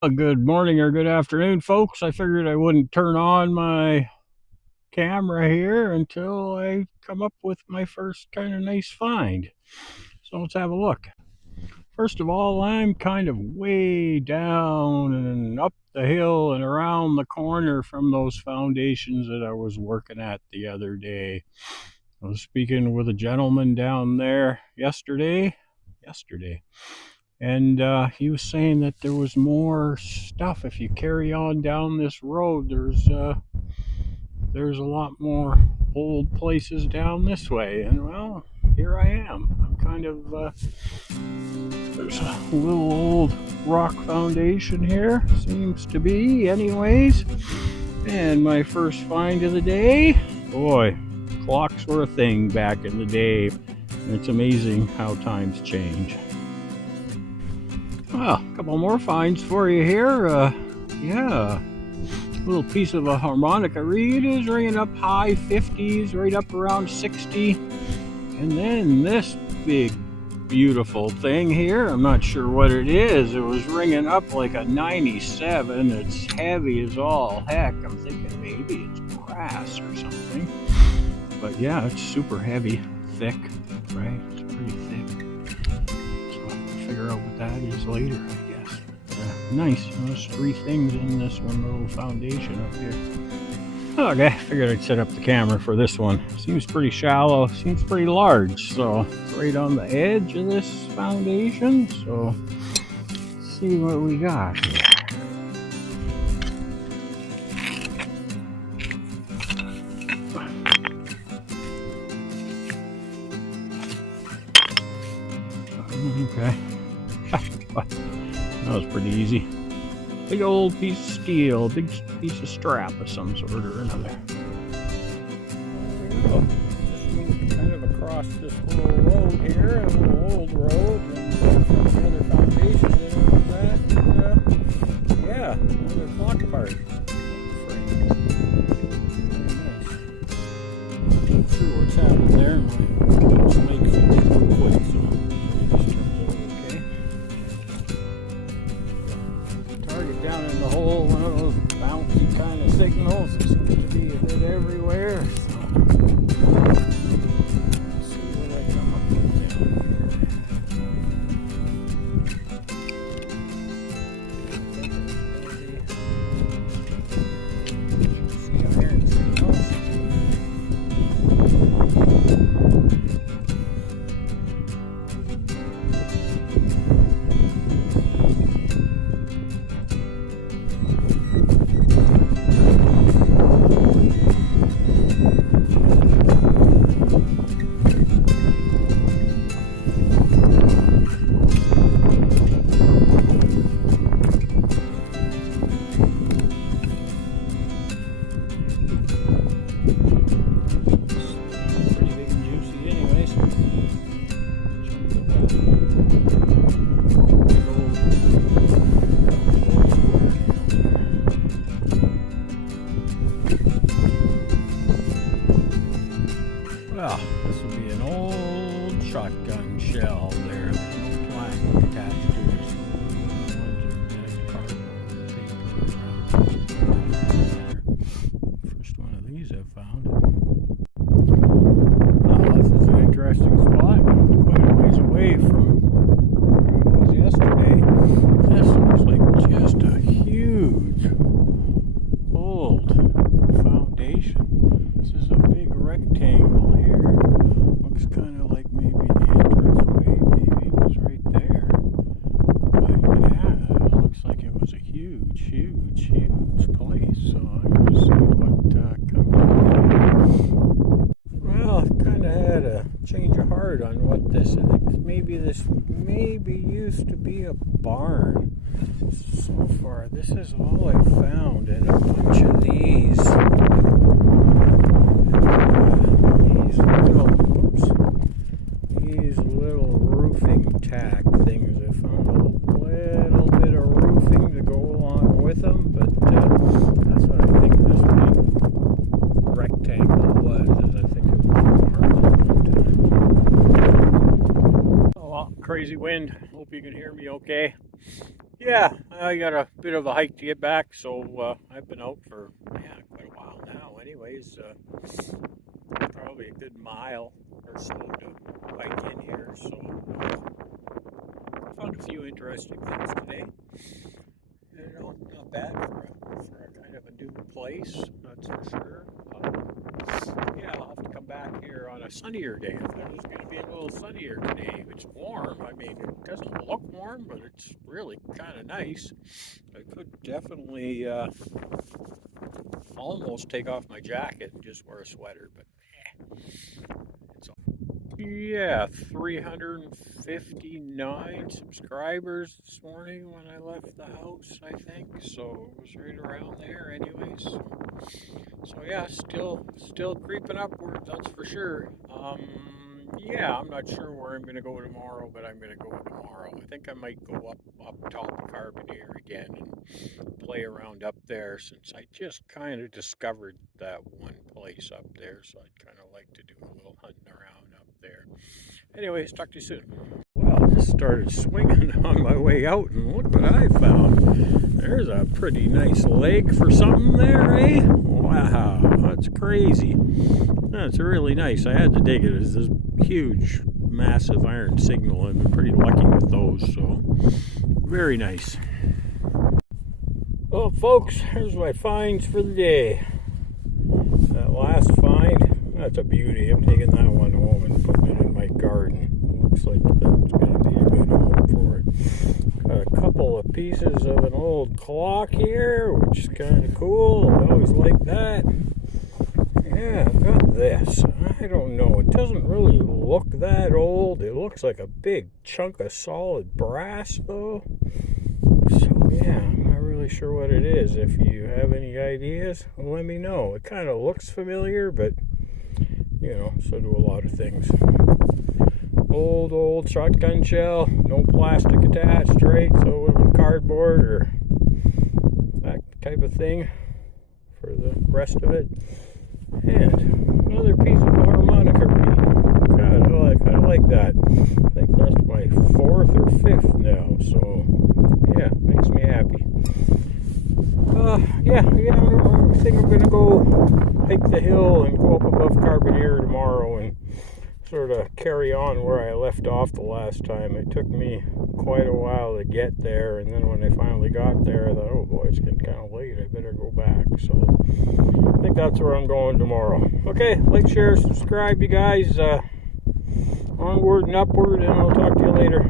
Good morning or good afternoon, folks. I figured I wouldn't turn on my camera here until I come up with my first kind of nice find. So let's have a look. First of all, I'm kind of way down and up the hill and around the corner from those foundations that I was working at the other day. I was speaking with a gentleman down there yesterday, and he was saying that there was more stuff. If you carry on down this road, there's a lot more old places down this way. And well, here I am. I'm kind of there's a little old rock foundation here, seems to be, anyways. And my first find of the day. Boy, clocks were a thing back in the day. And it's amazing how times change. Well, a couple more finds for you here. Yeah, a little piece of a harmonica reed is ringing up high 50s, right up around 60. And then this big, beautiful thing here, I'm not sure what it is. It was ringing up like a 97. It's heavy as all heck. I'm thinking maybe it's brass or something. But yeah, it's super heavy, thick, right? It's pretty thick. Figure out what that is later, I guess. Nice. There's three things in this one little foundation up here. Okay, figured I'd set up the camera for this one. Seems pretty shallow, seems pretty large, so it's right on the edge of this foundation. So let's see what we got here. Okay. That was pretty easy. Big old piece of steel, big piece of strap of some sort or another. There we go. Just moved kind of across this little road here, a little old road, and the other foundation there was that. And, yeah, another clock part. Frame. Very nice. Not sure what's happened there. My makes it real quick, so. Down in the hole, one of those bouncy kind of signals. It seems to be a bit everywhere. So, let's see what I come up with down. See iron signals. Well, this will be an old shotgun shell there. There's no plastic attached to it. So ones are cardboard paper. First one of these I've found. Well, this is an interesting spot. Quite a ways away from where I was yesterday. This looks like just a huge old foundation. This is a big rectangle here. Looks kind of like maybe the entranceway maybe was right there. But yeah, it looks like it was a huge, huge, huge place. So I'm going to see what comes up. Well, I've kind of had a change of heart on what this is. This maybe used to be a barn. So far, this is all I found, and a bunch of these little roofing tack things. I found a little bit of roofing to go along with them, but that's what I think this big rectangle was. I think it was a barn at one time. Oh well, crazy wind. Hope you can hear me okay. Yeah. Yeah, I got a bit of a hike to get back, so I've been out for quite a while now. Anyways, probably a good mile or so to hike in here. So found a few interesting things today. Not bad for a kind of a new place, that's for sure. Yeah, I'll have to come back here on a sunnier day. I thought it was going to be a little sunnier today. It's warm. I mean, it doesn't look warm, but it's really kind of nice. I could definitely almost take off my jacket and just wear a sweater, but it's all. Yeah, 359 subscribers this morning when I left the house, I think. So it was right around there anyways. So yeah, still creeping upward, that's for sure. Yeah, I'm not sure where I'm going to go tomorrow, but I'm going to go tomorrow. I think I might go up top of Carbonear again and play around up there, since I just kind of discovered that one place up there, so I'd kind of like to do a little hunting around up there. Anyways, talk to you soon. Well, I just started swinging on my way out, and look what I found. There's a pretty nice leg for something there, eh? Wow, that's crazy. That's really nice. I had to dig it. It's this huge, massive iron signal. I've been pretty lucky with those, so very nice. Well, folks, here's my finds for the day. That last find, that's a beauty. I'm taking that one home and putting it in my garden. Looks like that's going to be a good home for it. Got a couple of pieces of an old clock here, which is kind of cool. I always like that. Yeah, I've got this. I don't know. It doesn't really look that old. It looks like a big chunk of solid brass, though. So, yeah, I'm not really sure what it is. If you have any ideas, let me know. It kind of looks familiar, but, you know, so do a lot of things. Old shotgun shell. No plastic attached, right? So it would have been cardboard or that type of thing for the rest of it. And another piece of harmonica reed. I kind of like that. I think that's my 4th or 5th now, so yeah, makes me happy. I think I'm gonna go hike the hill and go up above Carbonear tomorrow and sort of carry on where I left off the last time. It took me quite a while to get there, and then when I finally got there, I thought, oh boy, it's getting kind of late. I better go back. So I think that's where I'm going tomorrow. Okay, like, share, subscribe, you guys. Onward and upward, and I'll talk to you later.